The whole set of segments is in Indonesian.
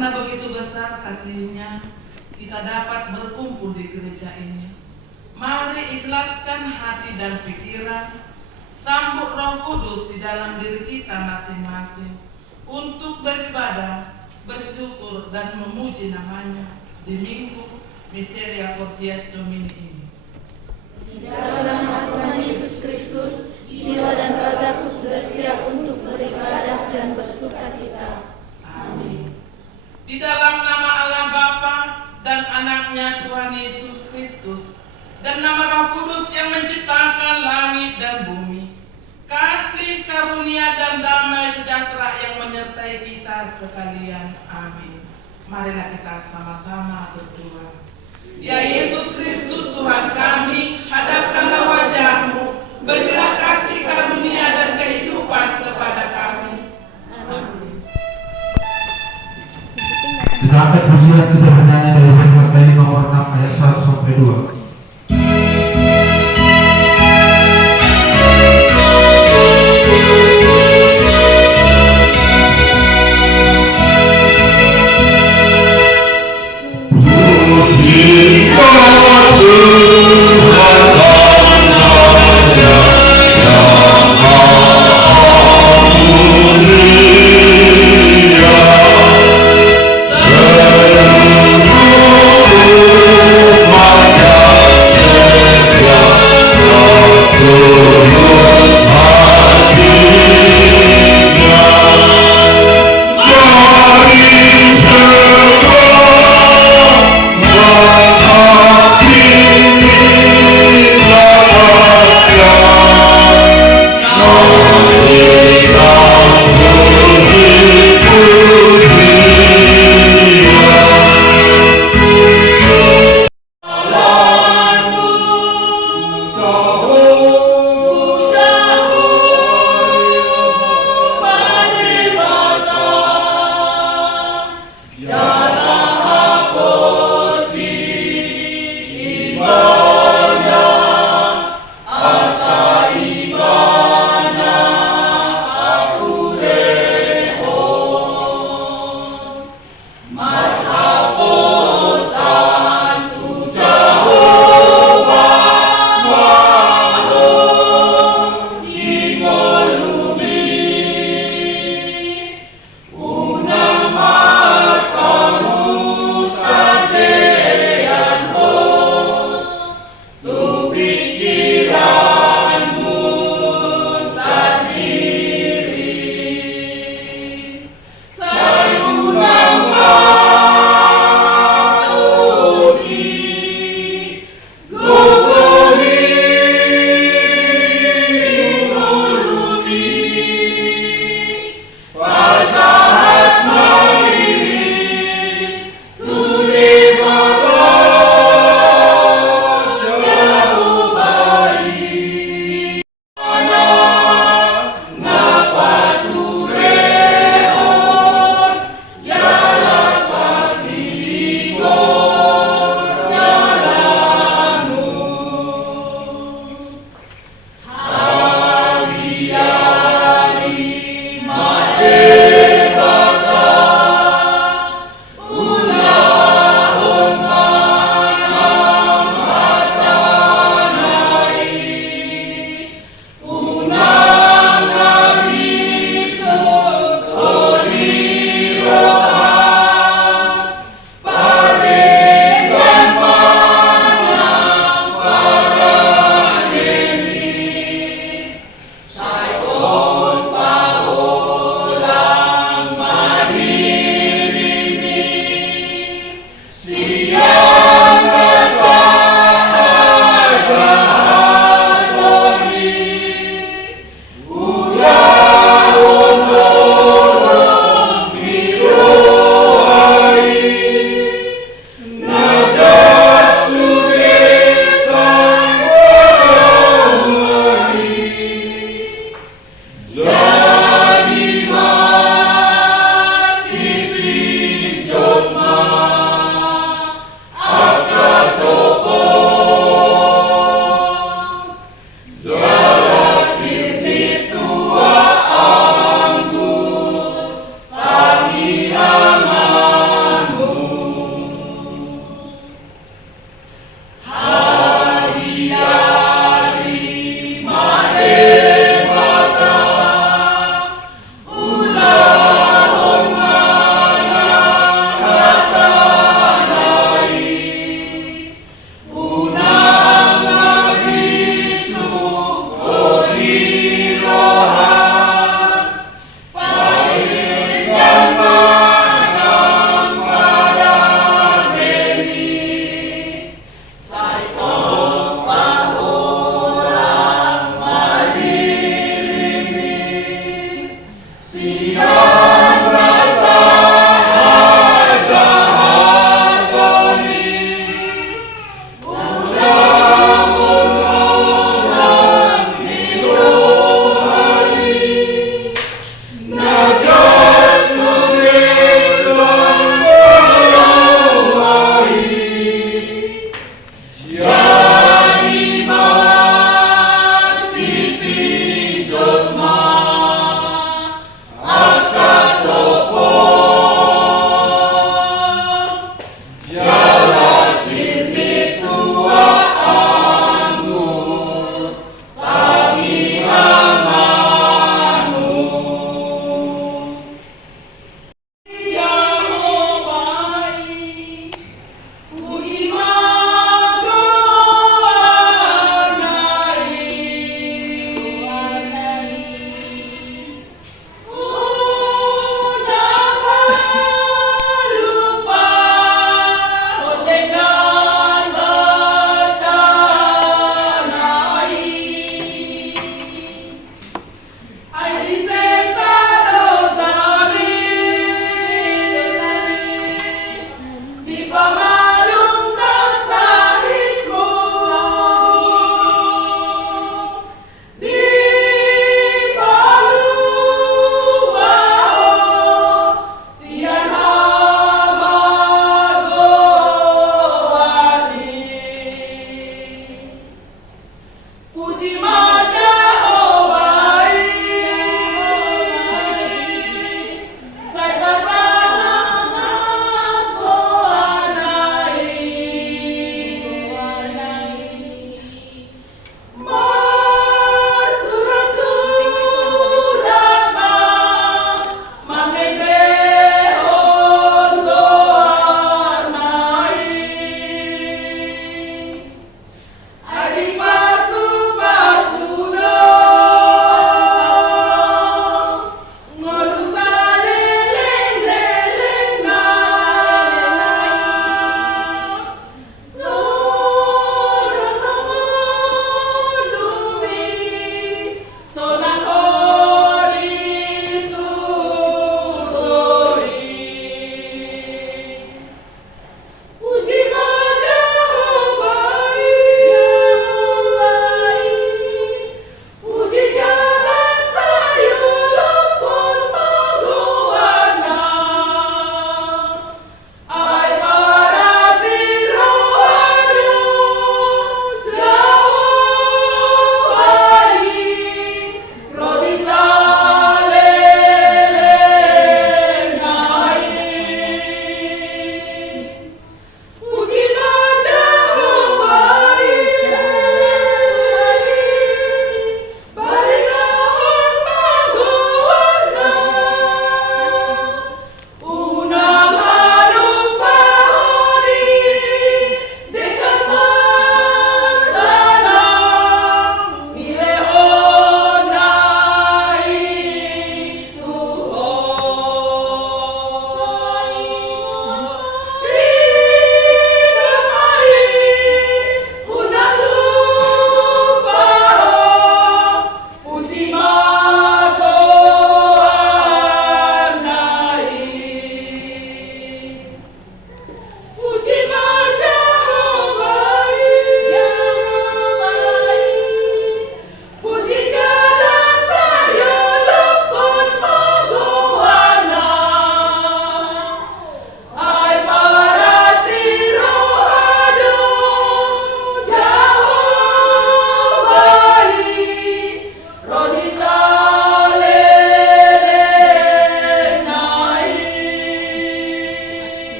Karena begitu besar kasih-Nya, kita dapat berkumpul di gereja ini. Mari ikhlaskan hati dan pikiran, sambut Roh Kudus di dalam diri kita masing-masing untuk beribadah, bersyukur dan memuji namanya di Minggu Misericordias Domini ini. Di dalam nama Tuhan Yesus Kristus, jiwa dan ragaku sudah siap untuk beribadah dan bersukacita. Amin. Di dalam nama Allah Bapa dan Anaknya Tuhan Yesus Kristus dan nama Roh Kudus yang menciptakan langit dan bumi, kasih karunia dan damai sejahtera yang menyertai kita sekalian. Amin. Marilah kita sama-sama berdoa. Ya Yesus Kristus Tuhan kami, hadapkanlah wajah-Mu, berilah kasih karunia dan kehidupan kepada kami. Amin. Kita angkat pujian, kita bernyanyi dari Mazmur nomor 6 ayat 1 sampai 2. Maria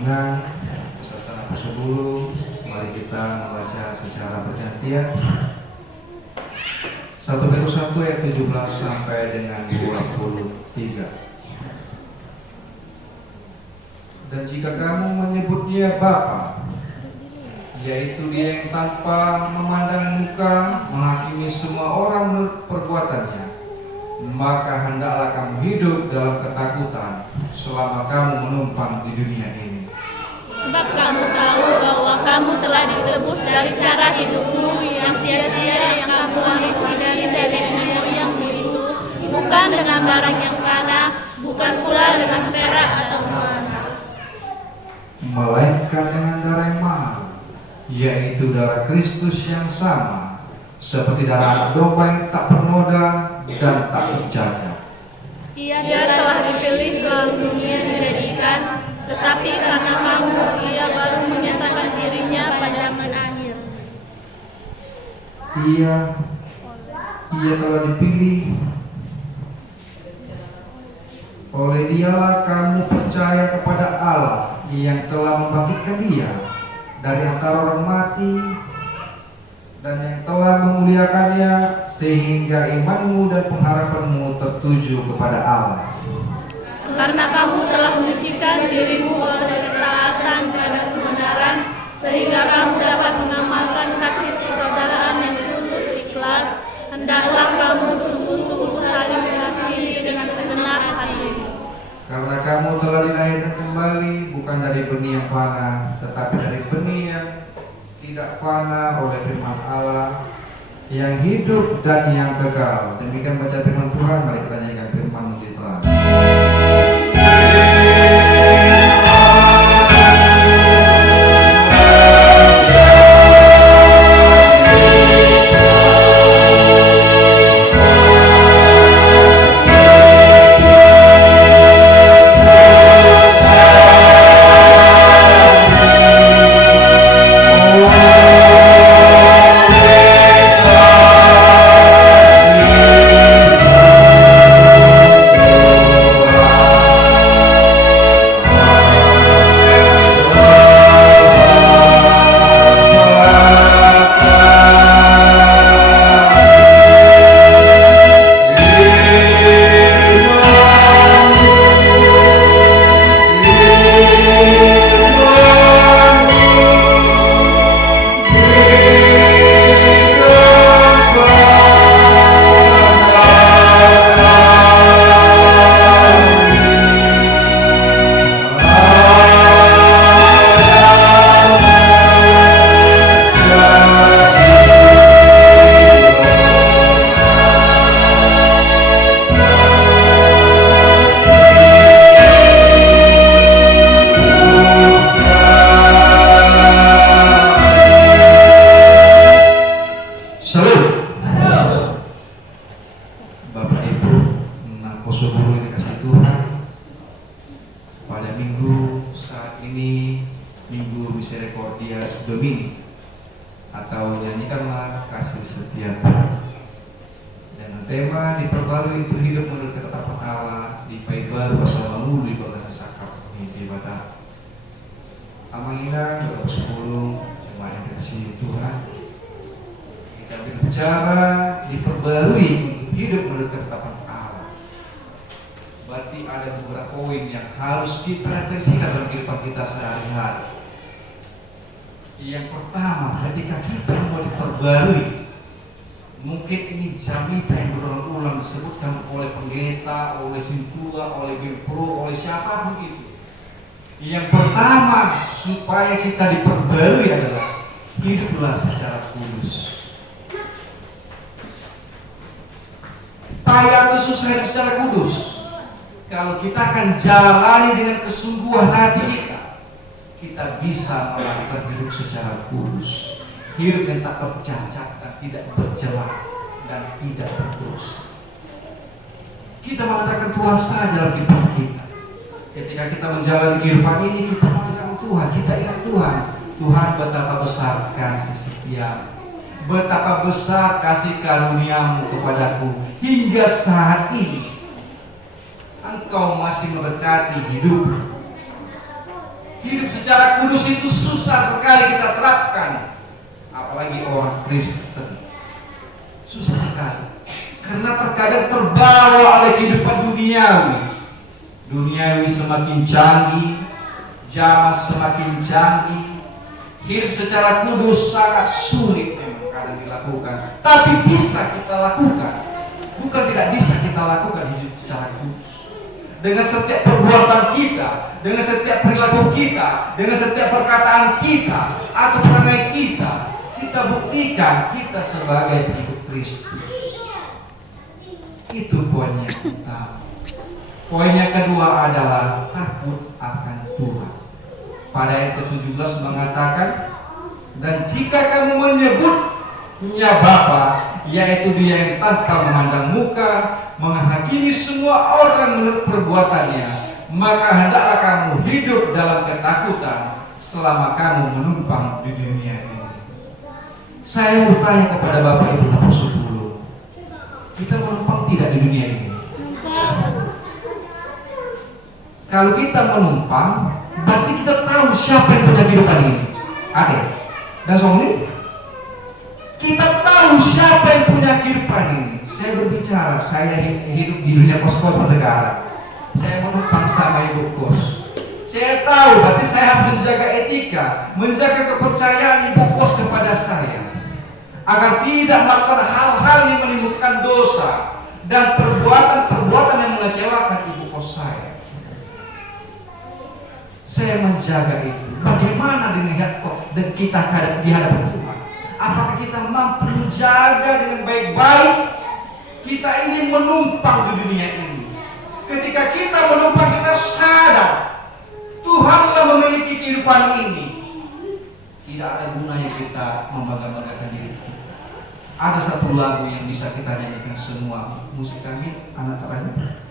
Inang beserta Nampus 10, mari kita membaca secara bergantian 1 Petrus 1 ayat 17 sampai dengan 23. Dan jika kamu menyebut dia Bapa, yaitu dia yang tanpa memandang muka menghakimi semua orang menurut perbuatannya, maka hendaklah kamu hidup dalam ketakutan selama kamu menumpang di dunia ini. Sebab kamu tahu bahwa kamu telah ditebus dari cara hidupmu yang sia-sia yang kamu warisi dari nenek moyangmu itu, bukan dengan barang yang fana, bukan pula dengan perak atau emas, melainkan dengan darah yang mahal, yaitu darah Kristus yang sama, seperti darah anak domba yang tak bernoda dan tak bercacat. Ia telah dipilih sebelum dunia dijadikan, tetapi karena kamu, ia baru menyatakan dirinya pada zaman akhir. Ia telah dipilih, oleh dialah kamu percaya kepada Allah yang telah membangkitkan dia dari antara orang mati dan yang telah memuliakannya, sehingga imanmu dan pengharapanmu tertuju kepada Allah. Karena kamu telah menyucikan dirimu oleh ketaatan pada kebenaran, sehingga kamu dapat mengamalkan kasih persaudaraan yang tulus ikhlas. Hendaklah kamu sungguh-sungguh saling mengasihi dengan segenap hati. Karena kamu telah dilahirkan kembali bukan dari benih yang fana, tetapi dari benih yang tidak fana oleh firman Allah yang hidup dan yang kekal. Demikian baca firman Tuhan. Mari kita nyanyikan firman menjadi terang. Yang pertama, supaya kita diperbarui adalah hiduplah secara kudus. Payah atau susah hidup secara kudus, kalau kita akan jalani dengan kesungguhan hati kita bisa melakukan hidup secara kudus. Hidup yang tak bercacat dan tidak bercela dan tidak berdosa. Kita mengatakan Tuhan saja dalam kehidupan kita. Ketika kita menjalani kehidupan ini, kita mengatakan Tuhan, kita ingat Tuhan. Tuhan, betapa besar kasih setia, betapa besar kasih karuniamu kepadaku hingga saat ini. Engkau masih memberkati hidupku. Hidup secara kudus itu susah sekali kita terapkan, apalagi orang Kristen. Susah sekali, karena terkadang terbawa oleh kehidupan duniawi semakin canggih, zaman semakin canggih. Hidup secara kudus sangat sulit memang kadang dilakukan, tapi bisa kita lakukan. Bukan tidak bisa kita lakukan hidup secara kudus. Dengan setiap perbuatan kita, dengan setiap perilaku kita, dengan setiap perkataan kita atau perangai kita, kita buktikan kita sebagai pengikut Kristus. Itu poin yang utama. Poin yang kedua adalah takut akan Tuhan. Pada ayat ke-17 mengatakan, dan jika kamu menyebutnya Bapa, yaitu Dia yang tanpa memandang muka, menghakimi semua orang menurut perbuatannya, maka hendaklah kamu hidup dalam ketakutan selama kamu menumpang di dunia ini. Saya bertanya kepada Bapak Ibu Napos 10, kita menumpang tidak di dunia ini? Kalau kita menumpang, berarti kita tahu siapa yang punya kehidupan ini. Ada dan soalnya kita tahu siapa yang punya kehidupan ini. Saya berbicara, saya hidup di dunia kos-kosan sekarang. Saya menumpang sama ibu kos. Saya tahu, berarti saya harus menjaga etika, menjaga kepercayaan ibu kos kepada saya, agar tidak melakukan hal-hal yang menimbulkan dosa dan perbuatan-perbuatan yang mengecewakan ibu kos saya. Saya menjaga itu. Bagaimana dengan dan kita di hadapan Tuhan? Apakah kita mampu menjaga dengan baik-baik? Kita ini menumpang di dunia ini. Ketika kita menumpang, kita sadar Tuhanlah memiliki kehidupan ini. Tidak ada gunanya kita membangga-banggakan diri kita. Ada satu lagu yang bisa kita nyanyikan semua. Musik kami, anak terakhir.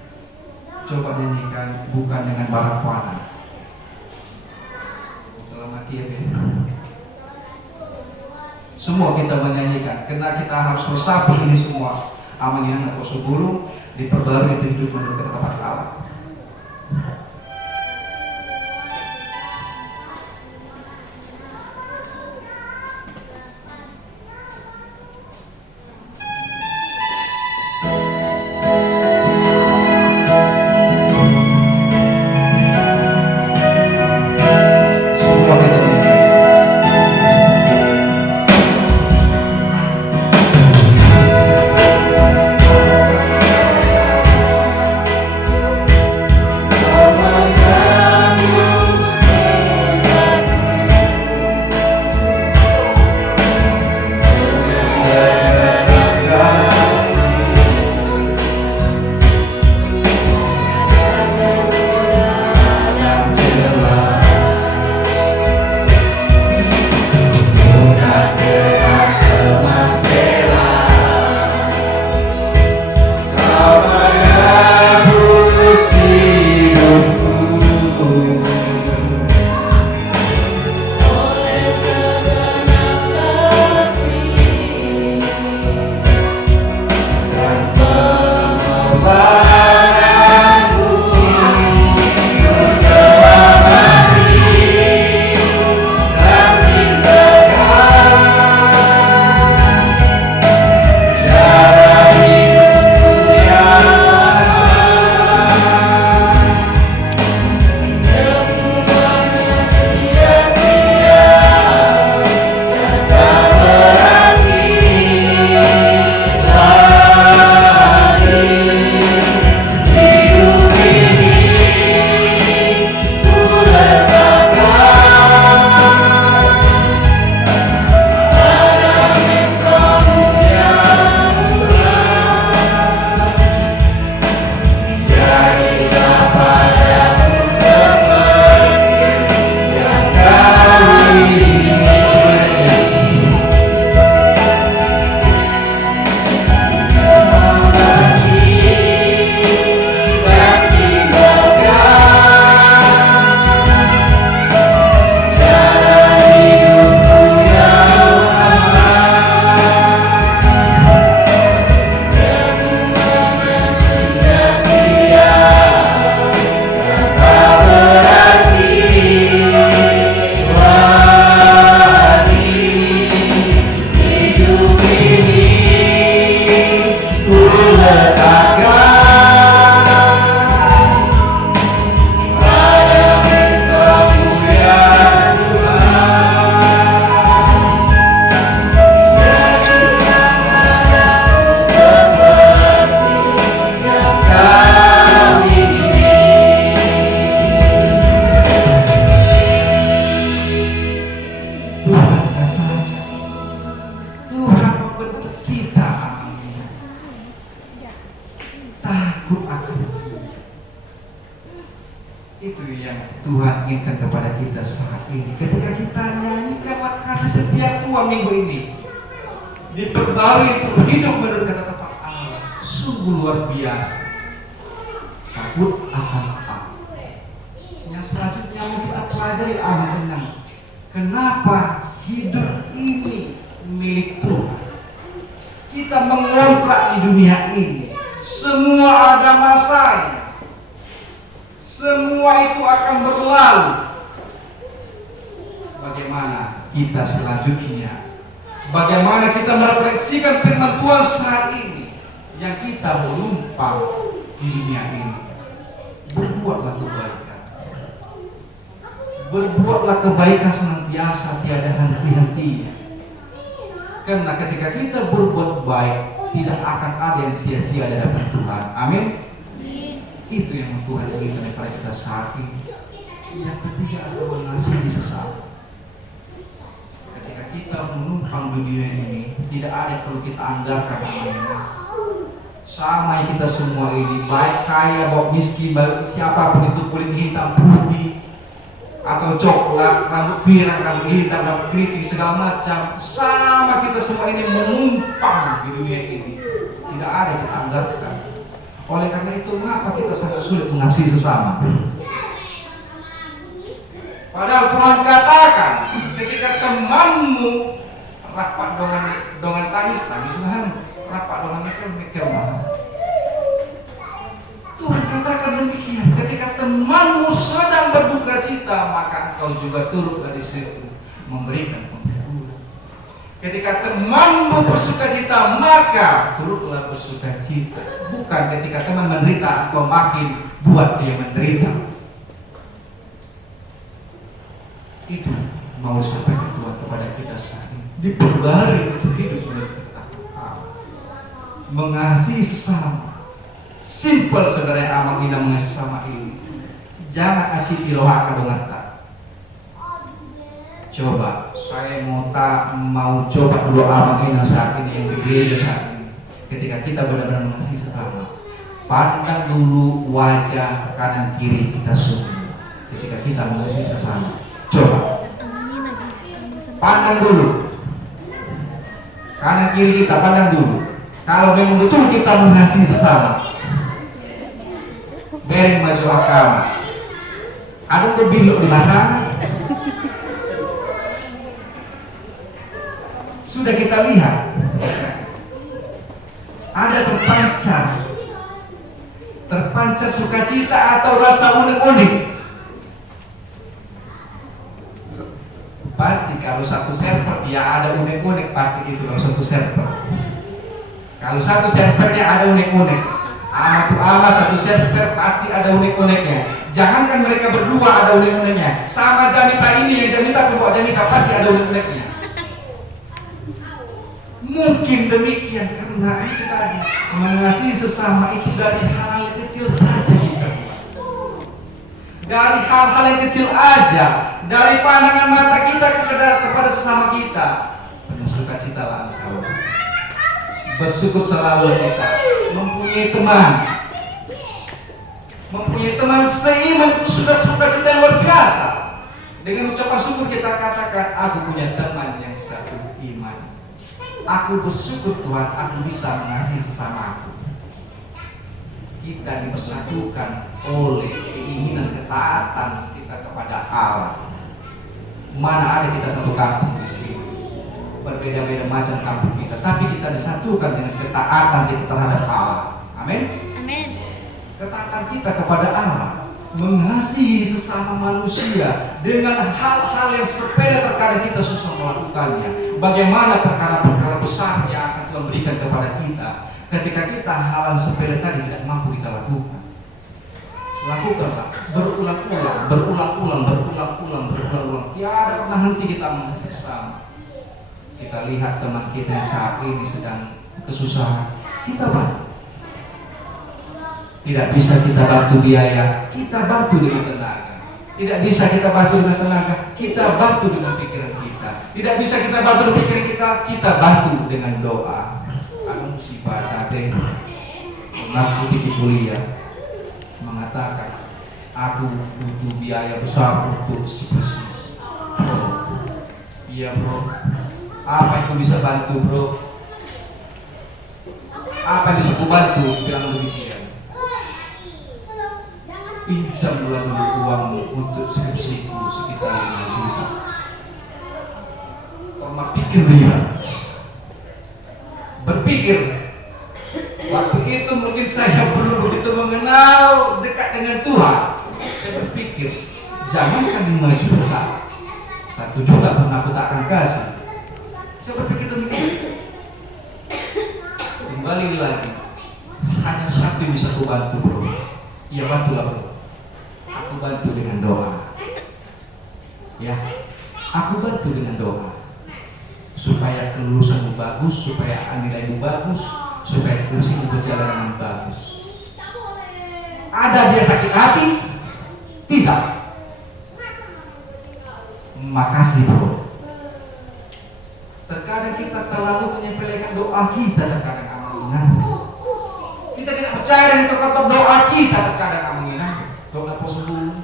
Coba nyanyikan bukan dengan barang puana. Semua kita menyanyikan, karena kita harus meresapi ini semua. Amannya atau sebelum diperbarui itu hidup menurut ketetapan Allah. penentuan minggu ini diperbarui untuk hidup menurut kata tepat Allah. Sungguh luar biasa. Takut akan Allah. Yang selanjutnya mau kita pelajari tenang. Kenapa hidup ini milik Tuhan? Kita mengontrak di dunia ini. Semua ada masanya. Semua itu akan berlalu. Bagaimana kita selanjutnya? Bagaimana kita merefleksikan firman Tuhan saat ini yang kita menumpang di dunia ini? Berbuatlah kebaikan. Berbuatlah kebaikan senantiasa, tiada henti-hentinya. Karena ketika kita berbuat baik, tidak akan ada yang sia-sia di hadapan Tuhan. Amin. Itu yang Tuhan inginkan daripada kita saat ini. Yang ketiga adalah mengasihi sesama. Ketika kita menumpang di dunia ini, tidak ada yang perlu kita anggarkan namanya. Sama yang kita semua ini, baik kaya, baik miskin, baik siapapun itu, kulit hitam, putih, atau coklat, rambut pirang, rambut hitam, rambut keriting, segala macam. Sama kita semua ini menumpang di dunia ini. Tidak ada yang kita anggarkan. Oleh karena itu, mengapa kita sangat sulit mengasihi sesama? Padahal Tuhan katakan, ketika temanmu rapat dengan tangis mahal, rapat dengan mikir mahal. Tuhan katakan demikian. Ketika temanmu sedang berduka cita, maka engkau juga turutlah di situ memberikan penghiburan. Ketika temanmu bersuka cita, maka turutlah bersuka cita. Bukan ketika teman menderita, engkau makin buat dia menderita. Itu mau sampaikan Tuhan kepada kita saat ini. Diperbarui untuk hidup menurut kata Allah. Mengasihi sesama. Simpel sebenarnya amal ini mengasihi sesama ini. Jangan aci iloha kadongan tak. Coba, saya mau coba dulu amal ini saat ini yang di gereja saat ini. Ketika kita benar-benar mengasihi sesama, pandang dulu wajah kanan kiri kita semua. Ketika kita mengasihi sesama, coba pandang dulu kanan kiri kita, pandang dulu. Kalau memang betul kita mengasihi sesama, beri maju akal. Ada berbelok di mana? Sudah kita lihat, ada terpancar sukacita atau rasa unik-unik. Pasti kalau satu server dia ada unik-unik, pasti itu kalau satu server. Kalau satu servernya ada unik-unik, ama satu server pasti ada unik-uniknya. Jangankan mereka berdua ada unik-uniknya, sama Jamita ini yang Jamita pembawa Jamita pasti ada unik-uniknya. Mungkin demikian karena itu tadi mengasihi sesama itu dari hal-hal kecil saja kita. Dari hal-hal yang kecil aja, dari pandangan mata kita kepada sesama kita, penuh sukacitalah engkau. Bersyukur selalu kita mempunyai teman seiman itu sudah sukacita luar biasa. Dengan ucapan syukur kita katakan, aku punya teman yang satu iman. Aku bersyukur Tuhan, aku bisa mengasihi sesamaku. Kita dipersatukan oleh keinginan ketaatan kita kepada Allah. Mana ada kita satu kampung di sini, berbeda-beda macam kampung kita, tapi kita disatukan dengan ketaatan kita terhadap Allah. Amin. Amin. Ketaatan kita kepada Allah, mengasihi sesama manusia dengan hal-hal yang sepele terkadang kita susah melakukannya. Bagaimana perkara-perkara besar yang akan Tuhan berikan kepada kita ketika kita hal yang sepele tadi tidak mampu kita lakukan. Lakukanlah berulang-ulang. Tiada pernah henti kita mengasihi sesama. Kita lihat teman kita yang saat ini sedang kesusahan, kita bantu. Tidak bisa kita bantu biaya, kita bantu dengan tenaga. Tidak bisa kita bantu dengan tenaga, kita bantu dengan pikiran kita. Tidak bisa kita bantu dengan pikiran kita bantu dengan doa. Ada musibah tadi, mengaku di kuliah, mengatakan, aku butuh biaya besar untuk skripsi. Iya bro, Apa yang kau bisa bantu, bro? Apa yang bisa kau bantu? Bilang demikian. Pinjam dulu uang untuk skripsiku sekitar 5 juta. Tolong pikir dia. Berpikir. Waktu itu mungkin saya belum begitu mengenal dekat dengan Tuhan. Saya berpikir, jangankan 5 juta, 1 juta pun aku tak akan kasih. Saya berpikir demikian. Kembali lagi, hanya satu yang bisa aku bantu, bro. Ya bantulah, bro. Aku bantu dengan doa. Ya, aku bantu dengan doa. Supaya kelulusanmu bagus, supaya nilaimu bagus, supaya skripsimu berjalan dengan bagus. Ada dia sakit hati? Tidak. Makasih, bro. Terkadang kita terlalu menyepelekan doa kita, terkadang amanah. Kita tidak percaya dengan kata doa kita, terkadang amanah. Doa sembuh.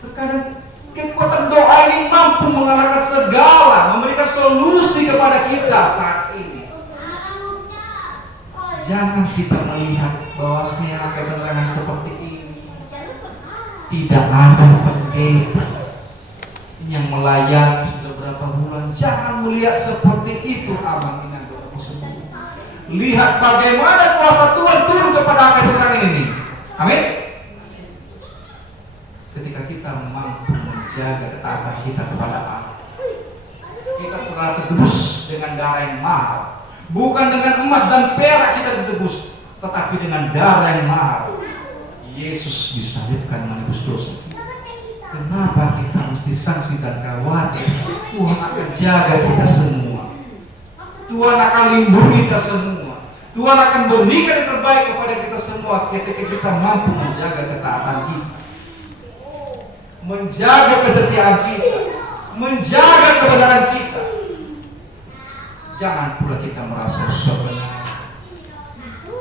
Terkadang kekuatan doa ini mampu mengalahkan segala, memberikan solusi kepada kita saat ini. Jangan kita melihat bahwasanya kebenaran seperti ini tidak ada pendeta yang melayani sudah berapa bulan. Jangan melihat seperti itu, abang ini doa sembuh. Lihat bagaimana kuasa Tuhan turun kepada kebenaran ini. Amin. Ketika kita mampu menjaga ketaatan kita kepada Allah, kita telah ditebus dengan darah yang mahal. Bukan dengan emas dan perak kita ditebus, tetapi dengan darah yang mahal. Yesus disalibkan menebus dosa. Kenapa kita mesti sanksi dan khawatir? Tuhan akan jaga kita semua. Tuhan akan lindungi kita semua. Tuhan akan berikan yang terbaik kepada kita semua ketika kita mampu menjaga ketaatan kita, menjaga kesetiaan kita, menjaga kebenaran kita. Jangan pula kita merasa sebenar.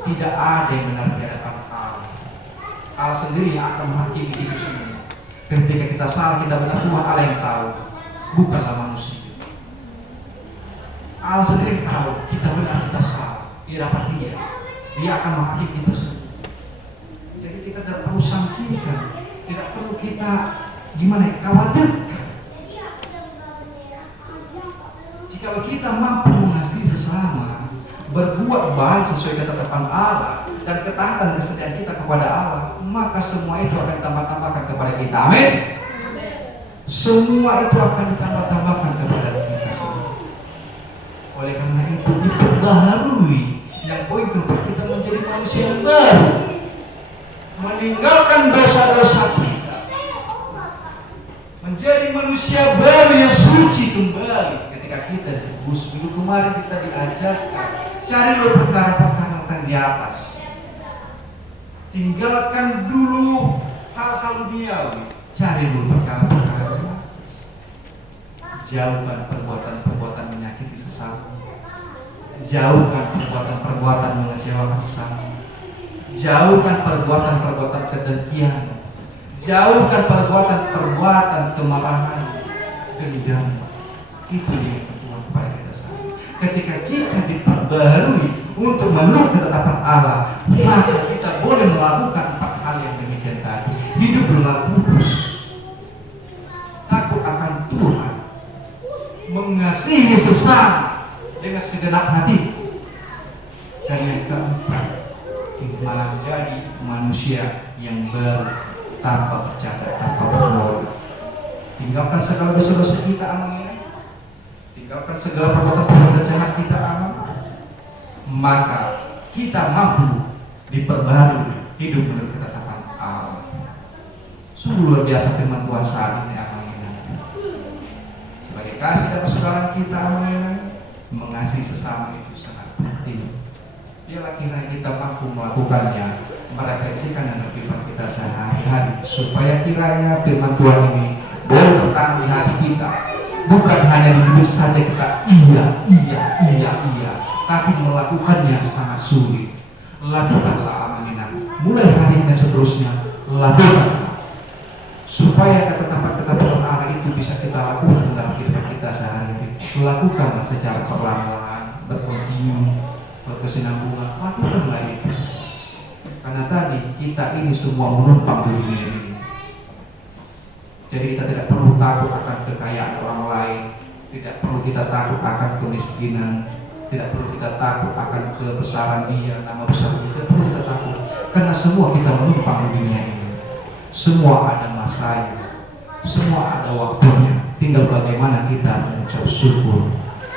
Tidak ada yang benar di hadapan Allah. Allah sendiri yang akan menghakimi itu semua. Ketika kita salah, kita benar, Tuhan Allah yang tahu, bukanlah manusia. Allah sendiri tahu kita benar, kita salah di hadapan Dia. Dia akan menghakimi kita semua. Jadi kita tidak perlu sanksikan, tidak perlu kita khawatirkan. Jika kita mampu mengasihi sesama, berbuat baik sesuai ketetapan Allah dan ketaatan kesetiaan kita kepada Allah, maka semua itu akan ditambah-tambahkan kepada kita. Amin. Semua itu akan ditambah-tambahkan kepada kita semua. Oleh karena itu diperbaharui, yang poin keempat, kita menjadi manusia yang baru, meninggalkan dosa-dosa kita, menjadi manusia baru yang suci kembali. Ketika kita ditebus, minggu kemarin kita diajarkan, carilah perkara-perkara yang di atas. Tinggalkan dulu hal-hal duniawi, cari dulu perkara-perkara di atas. Jauhkan perbuatan-perbuatan menyakiti sesama. Jauhkan perbuatan-perbuatan mengecewakan sesama. Jauhkan perbuatan-perbuatan kedengkian. Jauhkan perbuatan-perbuatan kemarahan, dendam. Itu dia Tuhan kepada kita semua. Ketika kita diperbarui untuk menurut ketetapan Allah, maka kita boleh melakukan 4 hal yang demikian tadi. Hiduplah kudus, takut akan Tuhan, mengasihi sesama dengan segenap hati, dan yang keempat, malah menjadi manusia yang baru, tanpa bercacat, tanpa bernoda. Tinggalkan segala dosa-dosa kita, amin. Tinggalkan segala perbuatan jahat kita, aman, maka kita mampu diperbarui hidup menurut ketetapan Allah. Sungguh luar biasa firman Tuhan saat ini, aman. Sebagai kasih dan persaudaraan kita, aman, mengasihi sesama itu sangat penting. Biarlah kiranya kita mampu melakukannya, merefleksikan dan kehidupan kita sehari-hari, supaya kiranya firman Tuhan ini boleh tertanam di hati kita. Bukan hanya di mulut saja kita iya, tapi melakukannya sangat sulit. Lakukanlah amanah. Mulai hari ini dan seterusnya, lakukanlah. Supaya ketetapan-ketetapan Allah itu bisa kita lakukan dalam kehidupan kita sehari-hari. lakukanlah secara perlahan-lahan, berkontinu, berkesinambungan, lakukanlah itu. Karena tadi kita ini semua menumpang di dunia ini. Jadi kita tidak perlu takut akan kekayaan orang lain, tidak perlu kita takut akan kemiskinan, tidak perlu kita takut akan kebesaran dia, nama besar dia, tidak perlu kita takut. Karena semua kita menumpang di dunia ini. Semua ada masanya, semua ada waktunya. Tinggal bagaimana kita mengucap syukur.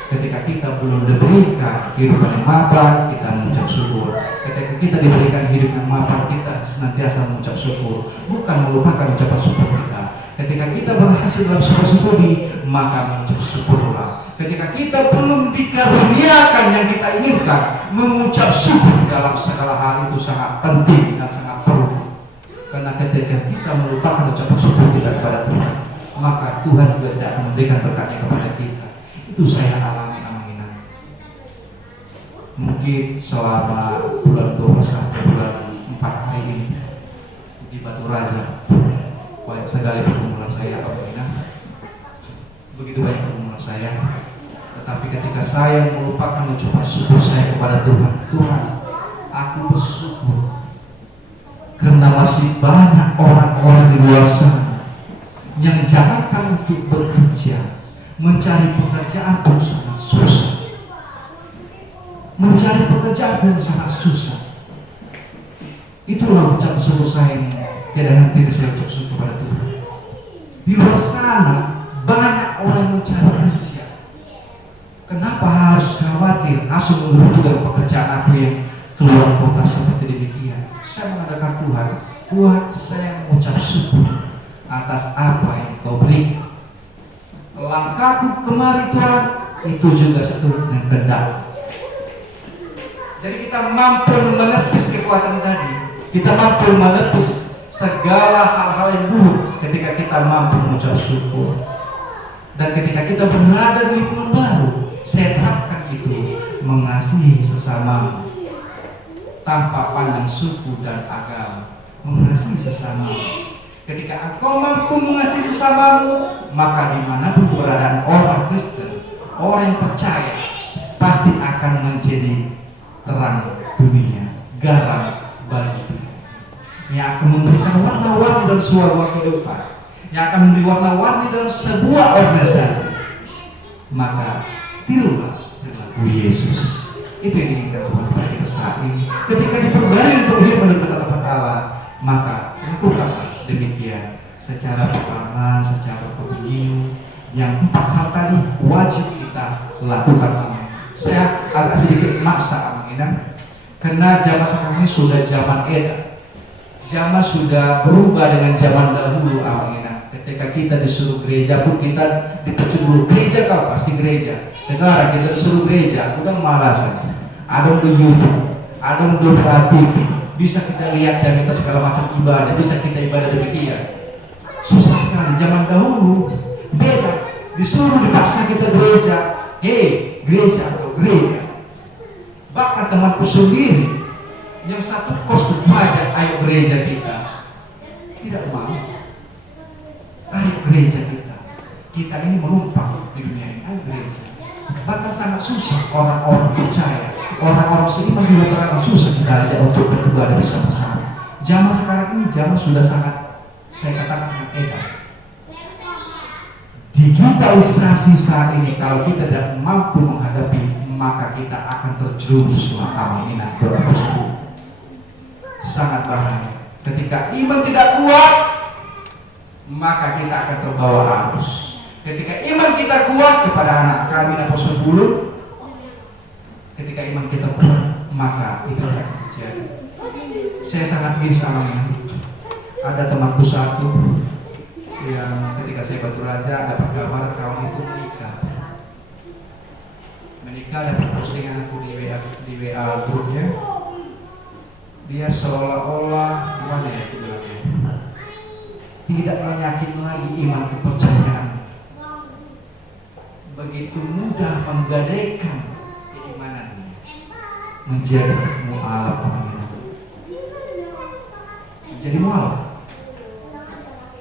Ketika kita belum diberikan kehidupan yang mapan, kita mengucap syukur. Ketika kita diberikan hidup yang mapan, kita senantiasa mengucap syukur, bukan melupakan ucapan syukur kita. Ketika kita berhasil dalam sebuah studi, maka mengucap syukurlah. Ketika kita belum dikaruniakan yang kita inginkan, mengucap syukur dalam segala hal itu sangat penting dan sangat perlu. Karena ketika kita melupakan ucapan syukur kita kepada Tuhan, maka Tuhan juga tidak akan memberikan berkatnya kepada kita. Itu saya alami aminan. Mungkin selama bulan 12 sampai bulan 4 hari ini di Batu Raja, banyak sekali pergumulan saya aminan. Begitu banyak pergumulan saya. Tetapi ketika saya melupakan ucapan syukur saya kepada Tuhan, Tuhan, aku bersyukur karena masih banyak orang-orang di luar sana yang jangankan untuk bekerja, mencari pekerjaan pun sangat susah. Mencari pekerjaan pun sangat susah. Itulah ucapan syukur saya ini. Tidak henti saya ucap syukur kepada Tuhan. Di luar sana banyak orang yang mencari kerja. Kenapa harus khawatir? Asal menunggu dengan pekerjaan aku yang keluar kota seperti demikian. Saya mengadakan Tuhan, Tuhan, saya mengucap syukur atas apa yang Kau beri. Langkahku kemari Tuhan, itu juga satu yang kehendak. Jadi kita mampu menepis kekuatan tadi. Kita mampu menepis segala hal-hal yang buruk ketika kita mampu mengucap syukur. Dan ketika kita berada di lingkungan baru, saya terapkan itu, mengasihi sesama tanpa pandang suku dan agama. Mengasihi sesama. Ketika engkau mampu mengasihi sesamamu, maka dimanapun keberadaan orang Kristen, orang yang percaya, pasti akan menjadi terang dunia, garam bagi dunia, yang akan memberikan warna-warni dalam sebuah kehidupan, yang akan memberi warna-warni dalam sebuah organisasi. Maka tirulah perilaku Yesus. Itu yang diinginkan Tuhan pada kita saat ini. Ketika diperbarui untuk hidup menurut kata Allah, maka lakukanlah demikian secara perlahan, secara kontinu. Yang 4 hal tadi wajib kita lakukan. Saya agak sedikit maksa aminan, karena zaman sekarang ini sudah zaman edan. Zaman sudah berubah dengan zaman dahulu aminan. Ketika kita disuruh gereja pun kita dipercaya dulu, gereja kau pasti gereja. Sekarang kita disuruh gereja, bukan malasan. Ada di YouTube, ada di TV, bisa kita lihat dan kita segala macam ibadah, bisa kita ibadah demikian. Susah sekali. Zaman dahulu beda, disuruh dipaksa kita gereja. Hei gereja atau gereja. Bahkan temanku sendiri yang satu kos berpajak, ayo gereja kita, tidak mau. Ayo gereja kita. Kita ini menumpang di dunia ini, ayo gereja. Bahkan sangat susah orang-orang percaya, orang-orang seiman juga terlalu susah kita ajak untuk beribadah bersama-sama. Zaman sekarang ini zaman sudah sangat, saya katakan sangat edan. Digitalisasi saat ini, kalau kita tidak mampu menghadapi, maka kita akan terjerumus dalam aminan berpusku. Sangat bahaya. Ketika iman tidak kuat, maka kita akan terbawa arus. Ketika iman kita kuat kepada anak kami Apostol Bulus, ketika iman kita kuat, maka itu akan terjadi. Saya sangat bisa ini. Ada temanku satu yang ketika saya Batu Raja dapat kabar kawan itu menikah, dapat postingan aku di WA grupnya. Dia seolah-olah gimana ya itu bilangnya, tidak menyakiti lagi iman kepercayaan. Begitu mudah menggadaikan keimanannya menjadi mu'alaf, menjadi mu'alaf.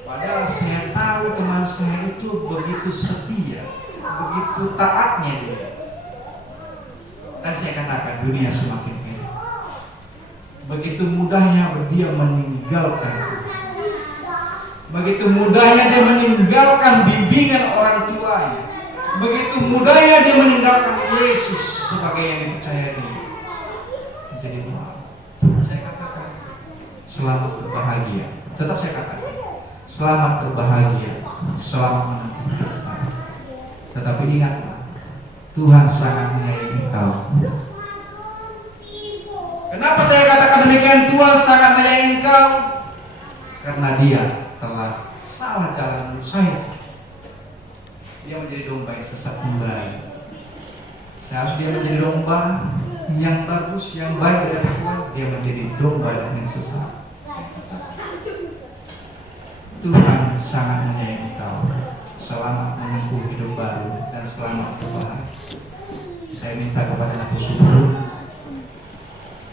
Padahal saya tahu teman saya itu begitu setia, begitu taatnya dia. Dan saya katakan dunia semakin enak. Begitu mudahnya dia meninggalkan, begitu mudahnya dia meninggalkan bimbingan orang tuanya, begitu mudahnya dia meninggalkan Yesus sebagai yang dipercayai. Menjadi maaf. Saya katakan selamat berbahagia. Tetap saya katakan selamat berbahagia, selamat menempuh. Tetapi ingatlah, Tuhan sangat menyayangi engkau. Kenapa saya katakan demikian? Tuhan sangat menyayangi engkau karena Dia telah salah jalan menurut saya. Dia menjadi domba yang sesat kembali. Seharusnya dia menjadi domba yang bagus, yang baik dari Tuhan. Dia menjadi domba yang sesat. Tuhan sangat menyayangi engkau. Selamat menempuh hidup baru dan selamat berbahagia. Saya minta kepada anak Subur,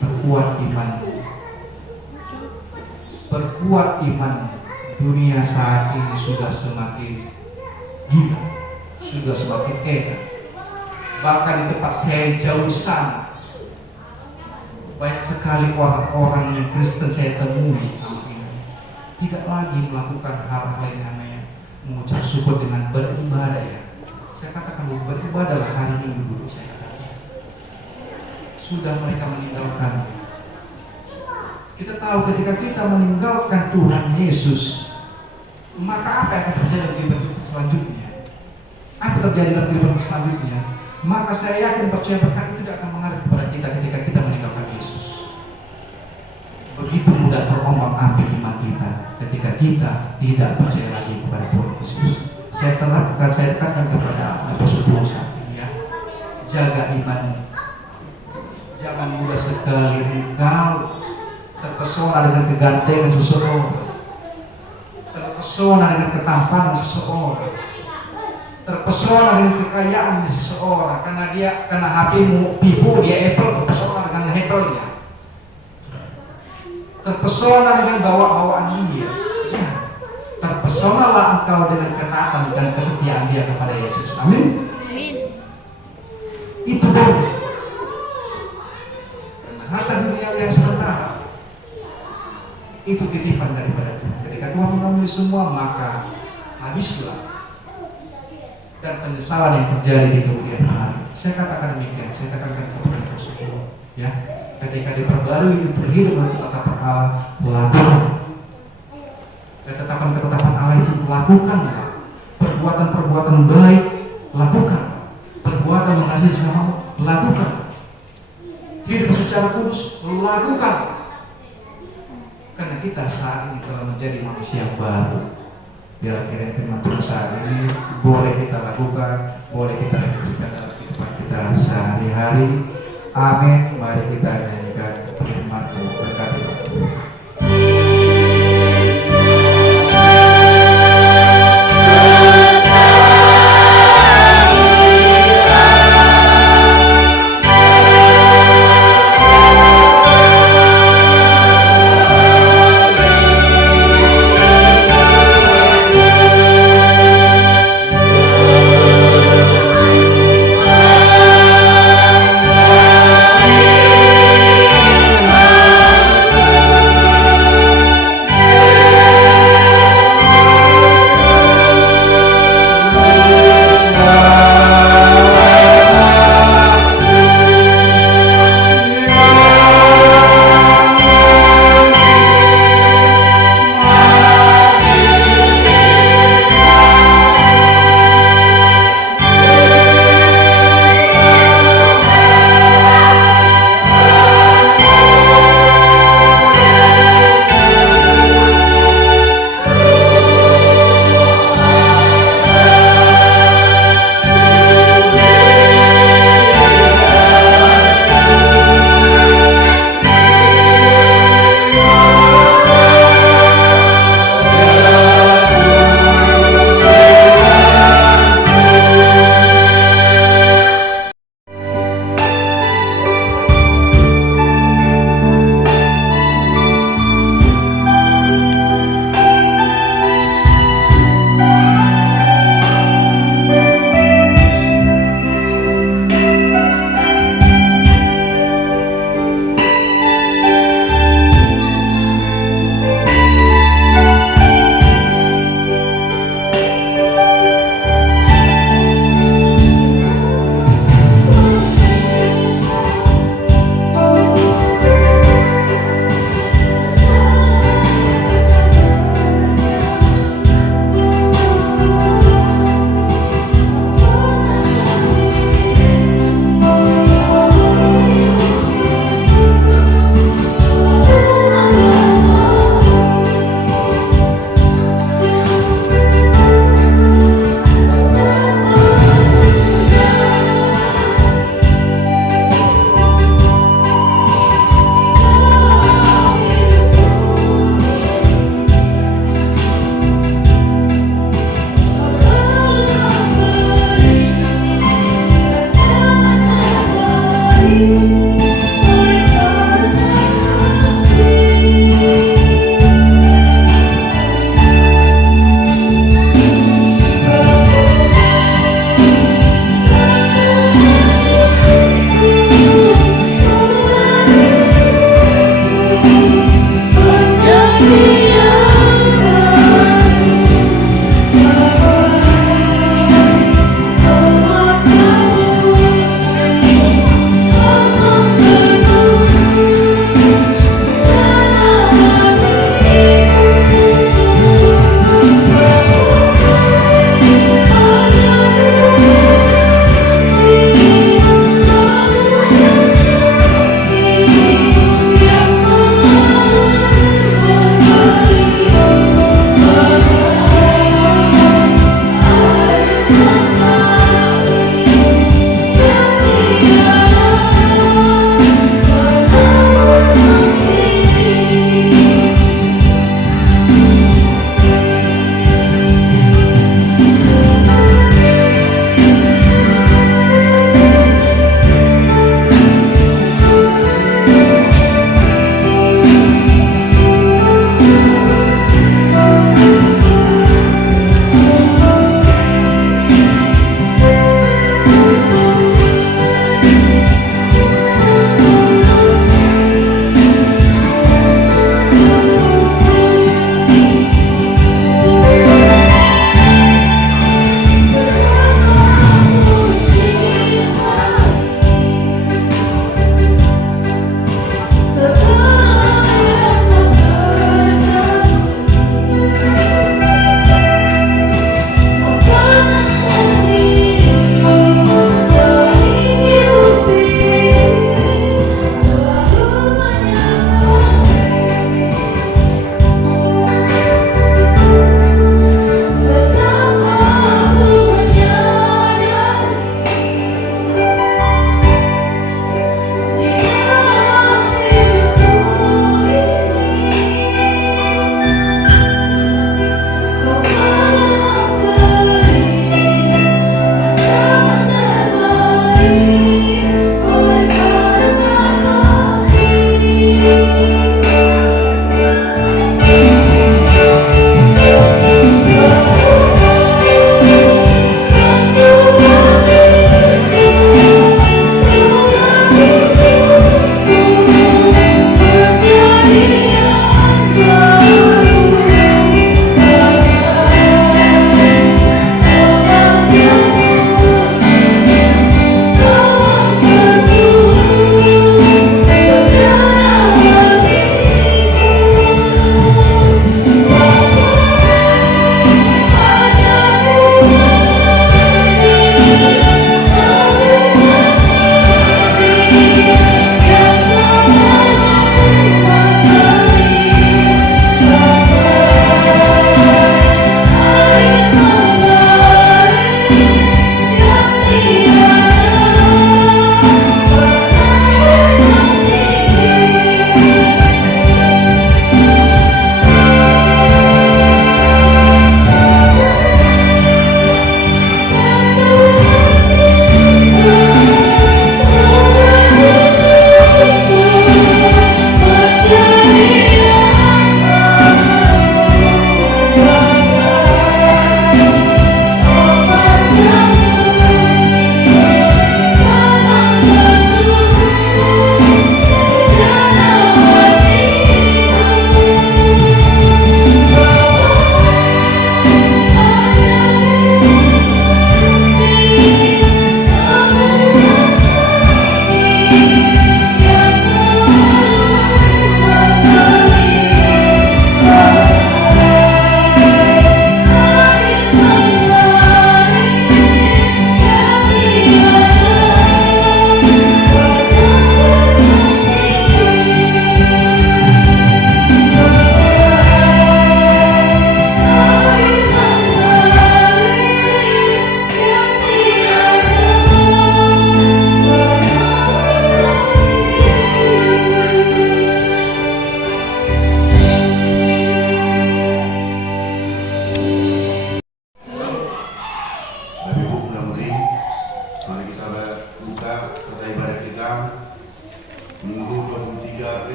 perkuat iman. Perkuat iman. Dunia saat ini sudah semakin gila, sudah semakin enak. Bahkan di tempat saya jauh sana, banyak sekali orang-orang yang Kristen saya temui tidak lagi melakukan hal-hal yang namanya mengucap syukur dengan beribadah. Ya, saya katakan beribadahlah hari Minggu dulu. Saya katakan sudah mereka meninggalkan. Kita tahu ketika kita meninggalkan Tuhan Yesus, maka apa yang akan terjadi dalam kehidupan kita selanjutnya? Apa terjadi dalam kehidupan selanjutnya? Maka saya yakin percaya berkat itu tidak akan mengalir kepada kita ketika kita meninggalkan Yesus. Begitu mudah terombang-ambing iman kita ketika kita tidak percaya lagi kepada Tuhan Yesus. Saya tekankan kepada Apostol Paulus ya, jaga iman. Jangan mudah sekali engkau terpesona dengan kegantengan seseorang, terpesona dengan ketampanan seseorang, terpesona dengan kekayaan seseorang, karena HP-mu Vivo, dia Apple, terpesona dengan Apple-nya, terpesona dengan bawaan dia. Jangan. Terpesonalah engkau dengan ketaatan dan kesetiaan dia kepada Yesus. Amin. Itu boleh. Harta dunia yang sementara itu titipan daripada Tuhan. Ketika Tuhan mengambil semua, maka habislah. Dan penyesalan yang terjadi di kemudian hari. Saya katakan demikian. Saya katakan kepada Rasulullah, ya. Ketika diperbarui berhidup untuk ketetapan Allah, lakukan. Ketetapan Allah itu lakukanlah. Perbuatan-perbuatan baik, lakukan. Perbuatan mengasihi sesama, lakukan. Hidup secara kudus, lakukan. Karena kita saat ini telah menjadi manusia baru. Bila kira firman Tuhan saat ini boleh kita lakukan, boleh kita refleksikan dalam kehidupan kita sehari-hari. Amin. Mari kita nyanyikan firman Tuhan. Berkati Tuhan.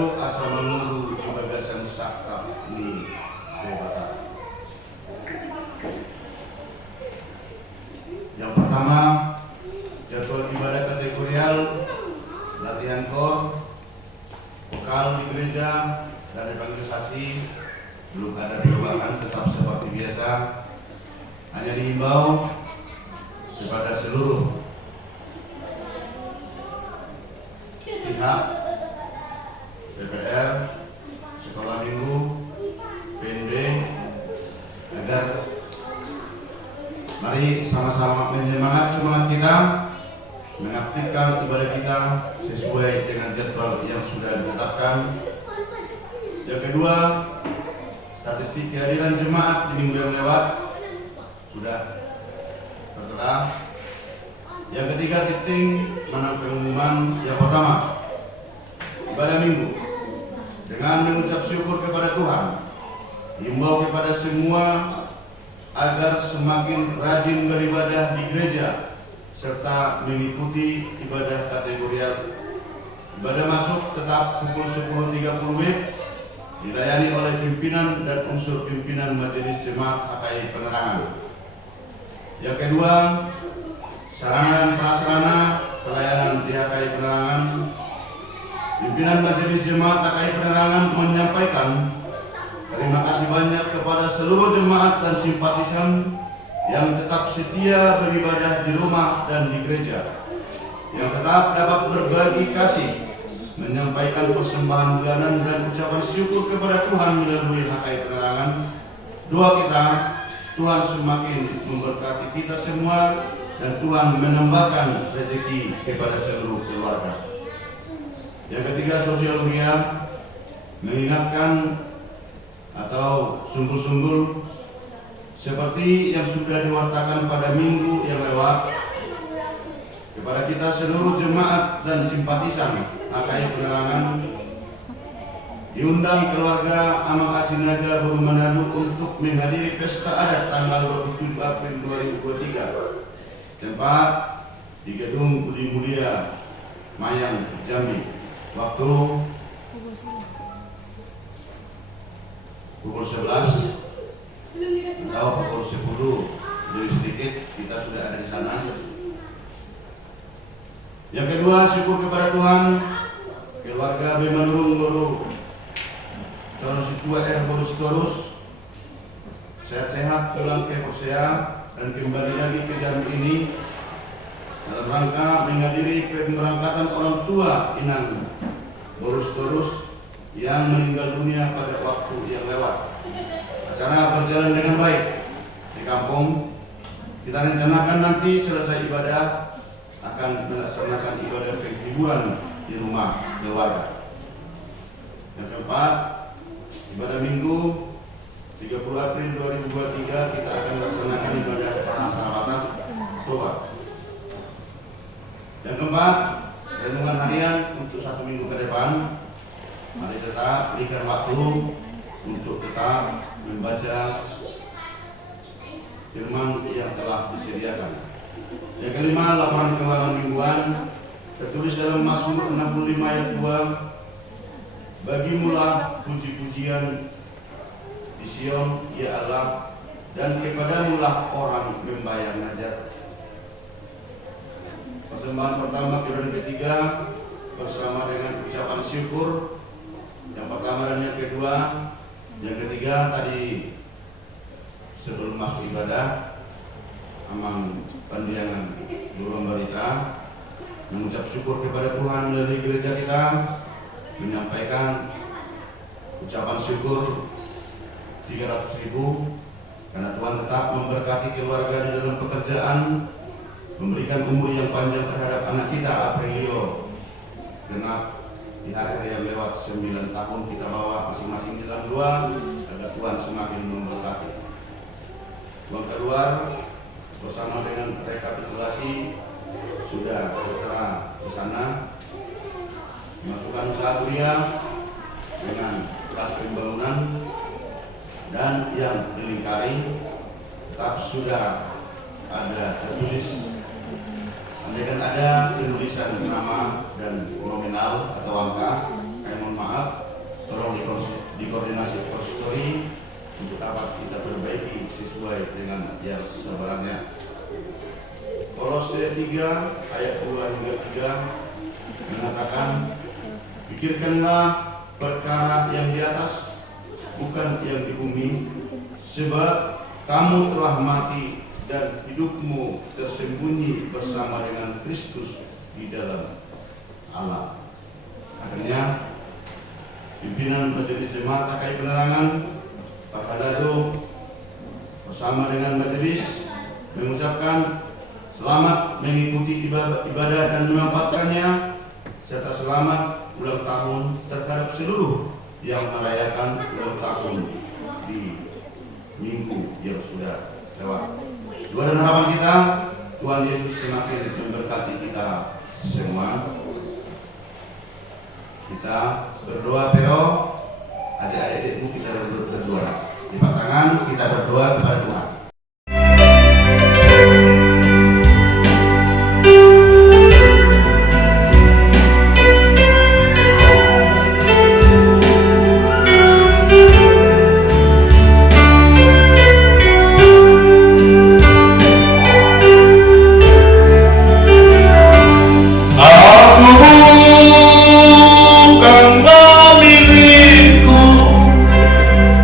Manado asal menunggu pembagasan sakta ini Bapak. Yang pertama, jadwal ibadah kategorial, latihan kor, vokal di gereja, dan evangelisasi belum ada perubahan, tetap seperti biasa. Hanya dihimbau kepada seluruh pihak DPR, sekolah minggu, PND, agar mari sama-sama semangat kita mengaktifkan ibadah kita sesuai dengan jadwal yang sudah ditetapkan. Yang kedua, statistik kehadiran jemaat di minggu yang lewat sudah tertera. Yang ketiga, titik pengumuman. Yang pertama, ibadah minggu dengan mengucap syukur kepada Tuhan, himbau kepada semua agar semakin rajin beribadah di gereja serta mengikuti ibadah kategorial. Ibadah masuk tetap pukul 10.30 WIB, dilayani oleh pimpinan dan unsur pimpinan Majelis Jemaat HKI Penerangan. Yang kedua, sarana dan prasarana pelayanan di HKI Penerangan. Pimpinan Majelis Jemaat HKI Penerangan menyampaikan terima kasih banyak kepada seluruh jemaat dan simpatisan yang tetap setia beribadah di rumah dan di gereja, yang tetap dapat berbagi kasih, menyampaikan persembahan bulanan dan ucapan syukur kepada Tuhan melalui HKI Penerangan. Doa kita, Tuhan semakin memberkati kita semua dan Tuhan menambahkan rezeki kepada seluruh keluarga. Yang ketiga, sosiologia, mengingatkan atau sungguh-sungguh seperti yang sudah diwartakan pada minggu yang lewat kepada kita seluruh jemaat dan simpatisan HKI Penerangan, diundang keluarga Amang Asinaga Buru Manado untuk menghadiri pesta adat tanggal 27 April 2023, tempat di Gedung Budi Mulia Mayang, Jambi. Waktu pukul 11 atau pukul 10, jadi sedikit kita sudah ada di sana. Yang kedua, syukur kepada Tuhan, keluarga Bemanurung Guru Calon Situa Boru Sitorus sehat-sehat, pulang ke Hosea dan kembali lagi ke Jambi ini dalam rangka menghadiri pemberangkatan orang tua Inang Boru Sitorus yang meninggal dunia pada waktu yang lewat. Acara berjalan dengan baik di kampung. Kita rencanakan nanti selesai ibadah akan melaksanakan ibadah penghiburan di rumah keluarga. Yang keempat, ibadah minggu 30 April 2023 kita akan melaksanakan ibadah persahabatan tobat. Yang keempat, renungan harian untuk 1 minggu ke depan. Mari tetap berikan waktu untuk tetap membaca firman yang telah disediakan. Yang kelima, laporan keuangan mingguan tertulis dalam Mazmur 65 ayat 2. Bagimulah puji-pujian di Sion, ya Allah, dan kepadamulah orang membayar najat. Persembahan pertama, kedua dan ketiga bersama dengan ucapan syukur. Yang pertama dan yang kedua. Yang ketiga tadi sebelum masuk ibadah, Amang Pandiangan Guru Barita mengucap syukur kepada Tuhan dari gereja kita, menyampaikan ucapan syukur 300.000 karena Tuhan tetap memberkati keluarga di dalam pekerjaan, memberikan umur yang panjang terhadap anak kita Aprilio genap di hari-hari yang lewat 9 tahun kita bawa masing-masing di dalam doa agar Tuhan semakin memberkati. Uang keluar bersama dengan rekapitulasi sudah tertera di sana. Masukan usaha kuliah dengan kelas pembangunan dan yang dilingkari tetap sudah ada tertulis. Andaikan ada penulisan nama dan nominal atau angka, kami mohon maaf, tolong dikoordinasi konsistori untuk dapat kita perbaiki sesuai dengan yang sebenarnya. Kolose 3 ayat 2 hingga 3 mengatakan, pikirkanlah perkara yang di atas, bukan yang di bumi, sebab kamu telah mati dan hidupmu tersembunyi bersama dengan Kristus di dalam Allah. Akhirnya pimpinan Majelis Jemaat AKI Penerangan Pak Hadado bersama dengan majelis mengucapkan selamat mengikuti ibadah dan memanfaatkannya, serta selamat ulang tahun terhadap seluruh yang merayakan ulang tahun di minggu yang sudah lewat. Doa dan harapan kita, Tuhan Yesus semakin memberkati kita semua. Kita berdoa, Pero, adik-adikmu kita berdoa. Lipat tangan, kita berdoa kepada Tuhan.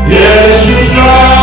Yesuslah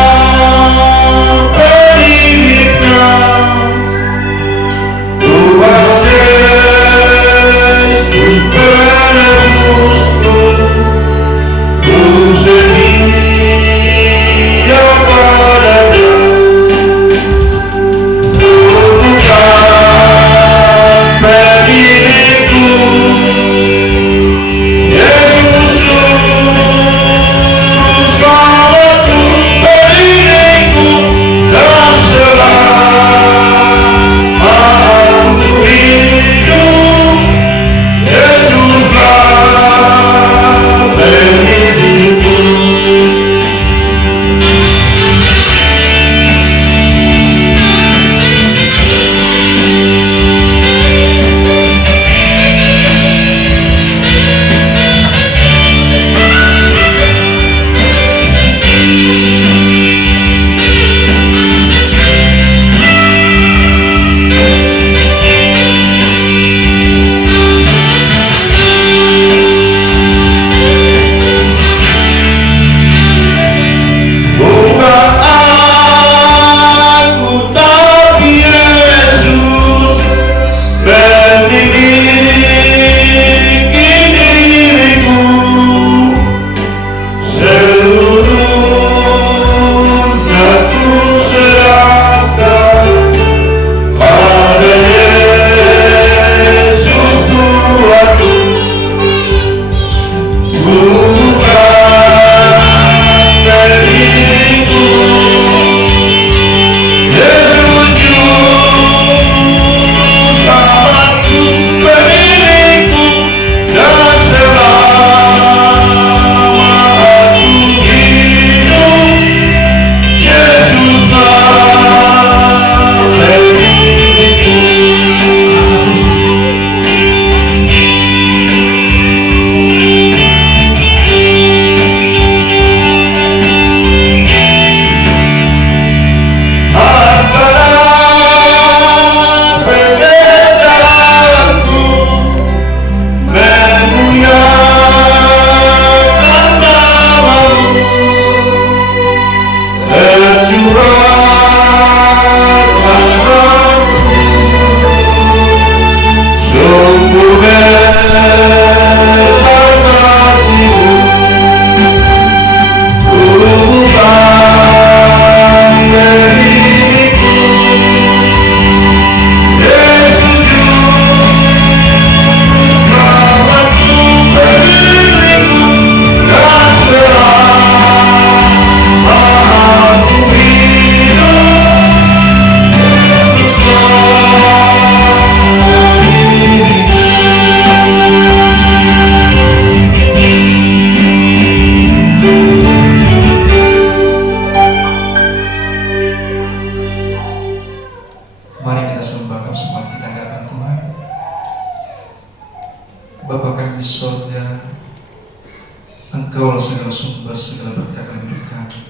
Engkaulah segala sumber, segala berkat dalam hidup kami.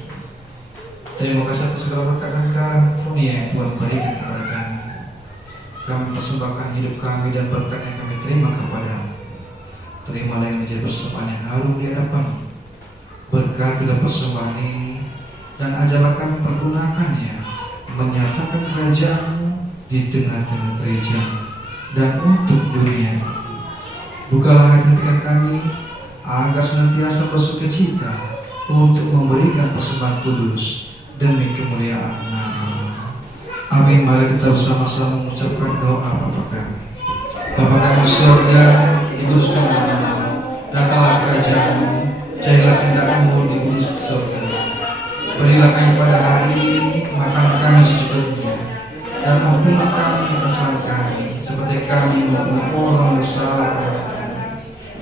Terima kasih atas segala berkat dan karunia yang Tuhan berikan kepada kami. Kami persembahkan hidup kami dan berkat yang kami terima kepadamu. Terimalah yang menjadi persembahan yang harum di hadapan-Mu. Berkatilah persembahan ini dan ajarlah kami pergunakannya menyatakan kerajaan-Mu di tengah-tengah gereja dan untuk dunia. Bukalah hati pikiran kami agar senantiasa bersukacita untuk memberikan persembahan kudus demi kemuliaan nama-Mu. Amin. Mari kita bersama-sama mengucapkan doa Bapa kami. Bapa kami di surga, dikuduskanlah nama-Mu, datanglah kerajaan-Mu, jadilah kehendak-Mu di bumi seperti di surga. Berilah kami pada hari ini makanan kami secukupnya, dan ampunilah kami kesalahan kami, seperti kami mengampuni orang bersalah kepada kami.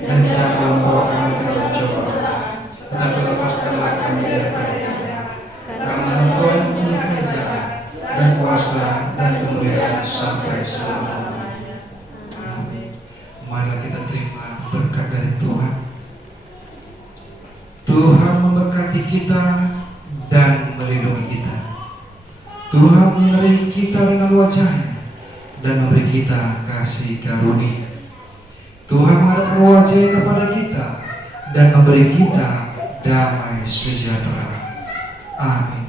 Dan janganlah membawa kami ke dalam pencobaan, tetapi lepaskanlah kami dari jahat. Karena Engkau yang punya kerajaan dan kuasa dan kemuliaan sampai selamanya. Amin. Marilah kita terima berkat dari Tuhan. Tuhan memberkati kita dan melindungi kita. Tuhan menyertai kita dengan wajah-Nya dan memberi kita kasih karunia. Tuhan menghadapkan wajah kepada kita dan memberi kita damai sejahtera. Amin.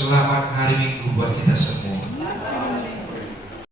Selamat hari Minggu buat kita semua.